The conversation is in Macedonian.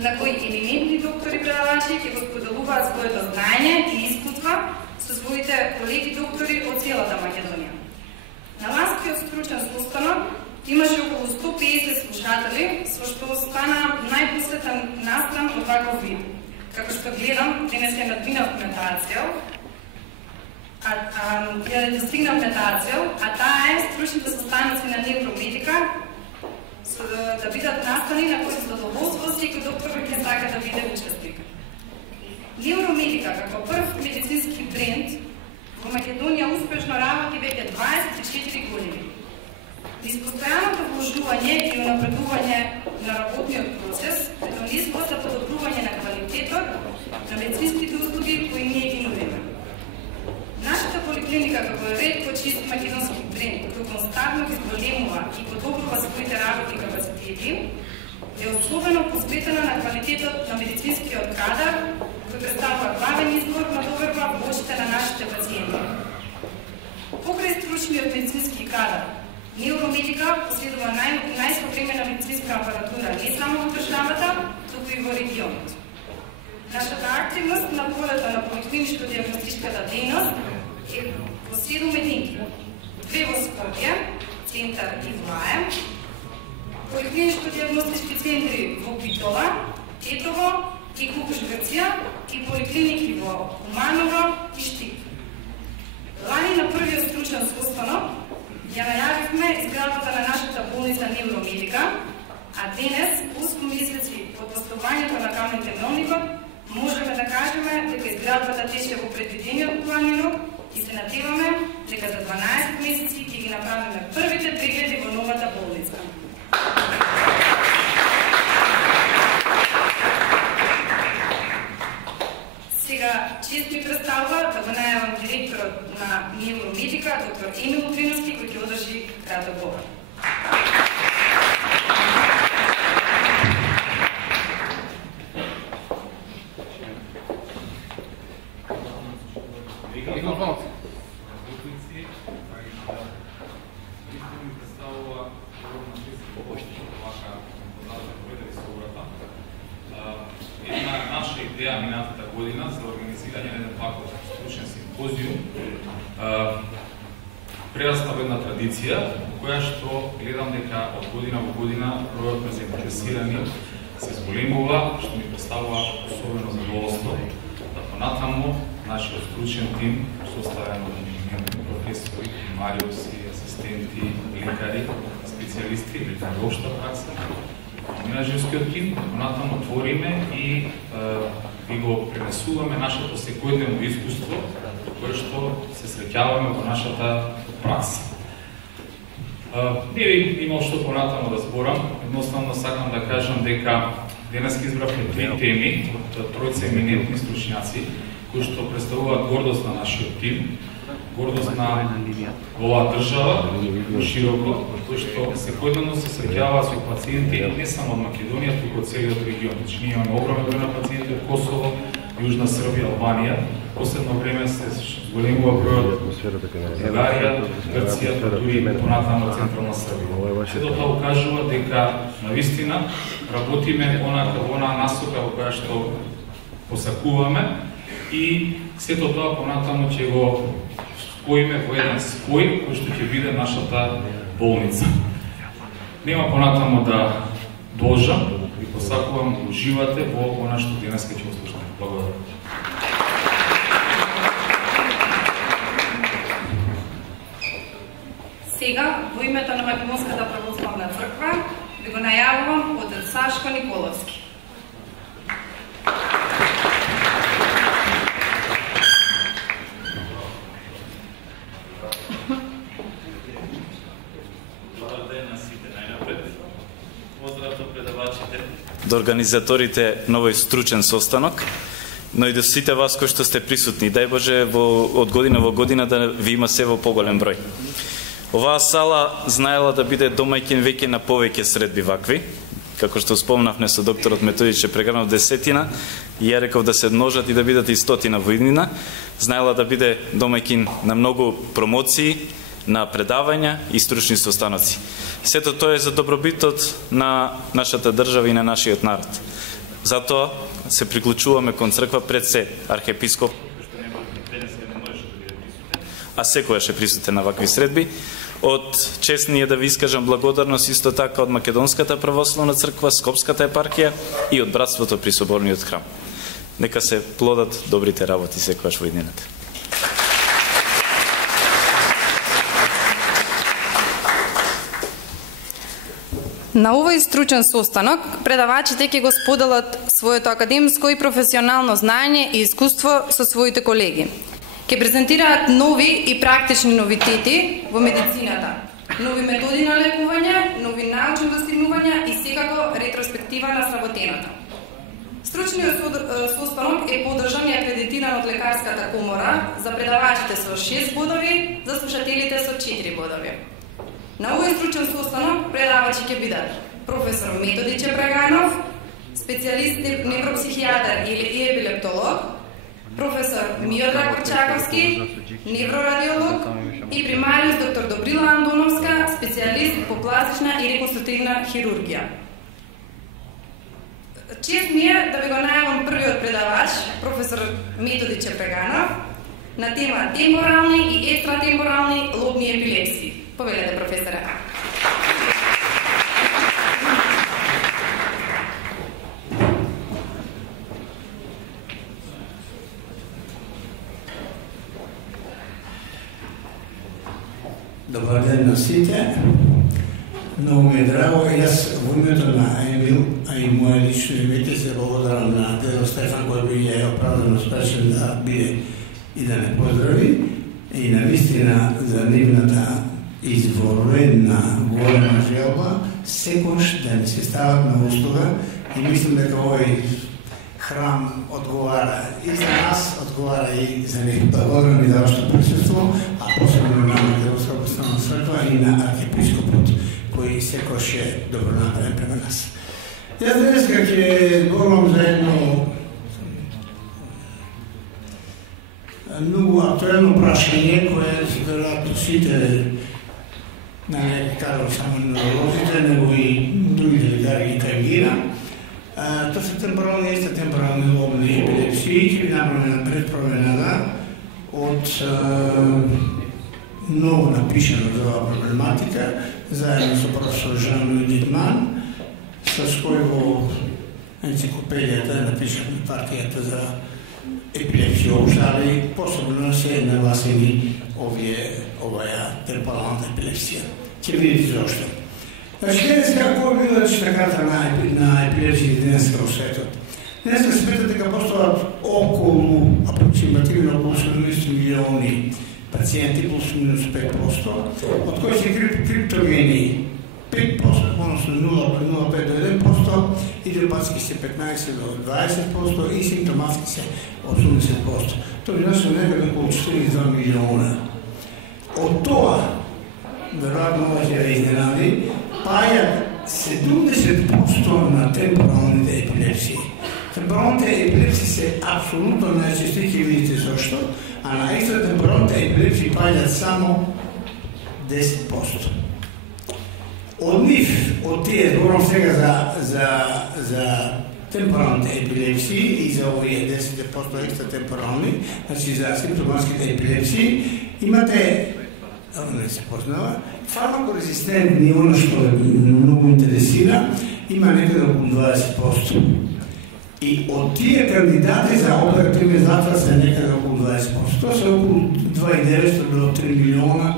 на кои еминентни доктори предавачи ќе го споделуваат своето знаење и искуства со своите колеги доктори од целата Македонија. На Ланскиот стручен состанок имаше околу 150 слушатели, со што стана најпосетен настран од ваков вид. Како што гледам, денес ја достигнавме таа цел, а таа е стручните состаноци на невромедика да бидат настани на кои со задоволство секој доктор ќе сака да биде учесник. Невромедика како прв медицински бренд во Македонија успешно работи веќе 24 години. Низ постојаното вложување и унапредување на работниот процес, методизмот за подобрување на квалитетот на медицинските услуги кои ние ги нудиме. Нашата поликлиника како ретко чист македонски бренд, кој константно ги зголемува и подобрува своите работни капацитети, е особено посветена на квалитетот на медицинскиот кадар, кој представува главен избор на доверба во очите на нашите пациенти. Покрај стручниот медицински кадар, невромедика последува најсовремена медицинска апаратура не само во државата, туку и во регионот. Нашата активност на полето на поликлиничко-диагностичката дејност е во 7 единки. 2 во Скопје, центар и Влаје, поликлиничко-диагностички центри во Битола, Тетово и Кукуш Грција и поликлиники во Куманово и Штип. Лани на првиот стручен состанок ја најавивме изградбата на нашата болница Невромедика, а денес, 8 месеци од постувањето на камен-темновникот, можеме да кажеме дека изградбата тече во предвидениот планинок и се надеваме дека за 12 месеци ќе ги направиме првите прегледи во новата болница. Сега, чест ми представува да го најавам директорот на Невромедика, доктор Емил Уприновски, кој ќе одржи краток говор. Минатата година за организирање на еден таков стручен симпозиум прерасна во една традиција, која што гледам дека од година во година бројот на заинтересирани се зголемува, што ми представува особено задоволство да понатаму нашиот стручен тим, составен од еминентни професори, примариуси, асистенти, лекари, специјалисти или обща пракса, менаџерскиот тим, понатаму твориме и и го пренесуваме нашето секојдневно искуство, кое што се среќаваме во нашата пракса. Не би имал што понатаму да зборам, едноставно сакам да кажам дека денес избравме 3 теми од тројца еминентни стручњаци, кои што представуваат гордост на нашиот тим, гордост на оваа држава, широко, кој што секојдневно се среќаваат со пациенти не само од Македонија, туку од целиот регион. Значи, ние имаме огромен број на пациенти од Косово, Јужна Србија, Албанија. Последно време се зголемува бројот од Бугарија, Грција, дури и понатаму од Централна Србија. Сето тоа укажува дека навистина работиме во онаа насока во која што посакуваме и сето тоа понатаму ќе го споиме во еден спој кој што ќе биде нашата болница. Нема понатаму да должам и посакувам да уживате во она што денес ќе го слушаме. Благодарам. Сега, во името на Македонската православна црква, ви го најавувам отец Сашко Николовски. До организаторите на овој стручен состанок, но и до сите вас кои што сте присутни. Дај Боже од година во година да ви има се во поголем број. Оваа сала знаела да биде домаќин веќе на повеќе средби вакви, како што спомнавме со докторот Методиć прегранав 10 и ја реков да се множат и да бидат и 100 во иднина. Знаела да биде домаќин на многу промоции, на предавања и стручни состаноци. Сето тоа е за добробитот на нашата држава и на нашиот народ. Затоа се приклучуваме кон црква пред се архиепископ, а секојаш е присутен на вакви средби. Од чест ни е да ви искажам благодарност исто така од Македонската православна црква, Скопската епархија и од братството при Соборниот храм. Нека се плодат добрите работи секојаш во иднината. На овој стручен состанок предавачите ќе го споделат своето академско и професионално знаење и искуство со своите колеги. Ќе презентираат нови и практични новитети во медицината, нови методи на лекување, нови научни достигнувања и секако ретроспектива на сработеното. Стручниот состанок е поддржан и акредитиран од Лекарската комора за предавачите со 6 бодови, за слушателите со 4 бодови. На овој стручен состанок предавачи ќе бидат професор Методи Чепраганов, специјалист невропсихијатар или епилептолог, професор Миодраг Орчаковски, неврорадиолог и примариус доктор Добрила Андоновска, специјалист по пластична и реконструктивна хирургија. Чест ми е да ви го најавам првиот предавач, професор Методи Чепраганов, на тема темпорални и екстратемпорални лобни епилепсии. Повелете, професоре. Добар ден на сите. Много ми е драго. Јас во името на Емил, а и моје лично име, се благодарам на дедо Стефан, кој би ја оправдано спешен да биде и да не поздрави. И навистина за нивната изворена голема желба, секојаш да не се стават на услуга и мислам дека овој храм одговара и за нас, одговара и за нив. Благодарам и за вашето присуство, а посебно на Македонска православна црква и на архиепископот, кој секојаш е добронамерен према нас. Јас денеска ќе зборувам за едно многу актуелно прашање кое веројатно сите не кажам само невролозите, него и другите лекари ги тангира. Тоа се темпорални и екстратемпорални лобни епилепсии. Ќе ви направим една предпроменада од ново напишано за оваа проблематика, заедно со професор Жан-Луи Дитман, со кој во енциклопедијата е напишана партијата за епилепсија уопште, али посебно се нагласени оваа темпоралната епилепсија. Ќе видите зошто. Значи, денеска кој билачна карта на епилепсија денеска во светот? Денеска светот дека постојат околу, апроксимативно околу 70 милиони пациенти, плюс минус 5%, од кои се криптогени 5%, односно 0,5 до 1%, идиопатски се 15 до 20% и симптоматски се 80%. Тоа би значи некаде околу 42 милиона. Од тоа, веројатно може да изненади, пајат 70% на темпоралните епилепсии. Темпоралните епилепсии се апсолутно најчести, ќе видите зашто, а на екстратемпоралните епилепсии пајат само 10%. Од нив, од тие, зборам сега за темпоралните епилепсии и за овие 10% екстратемпорални, значи за симптоматските епилепсии, имате, не се познава, фармакорезистентни, оно што многу интересира, има некаде околу 20%. И од тие кандидати за оперативни затвор се некаде околу 20%. Тоа се околу 2,9 до 3 милиона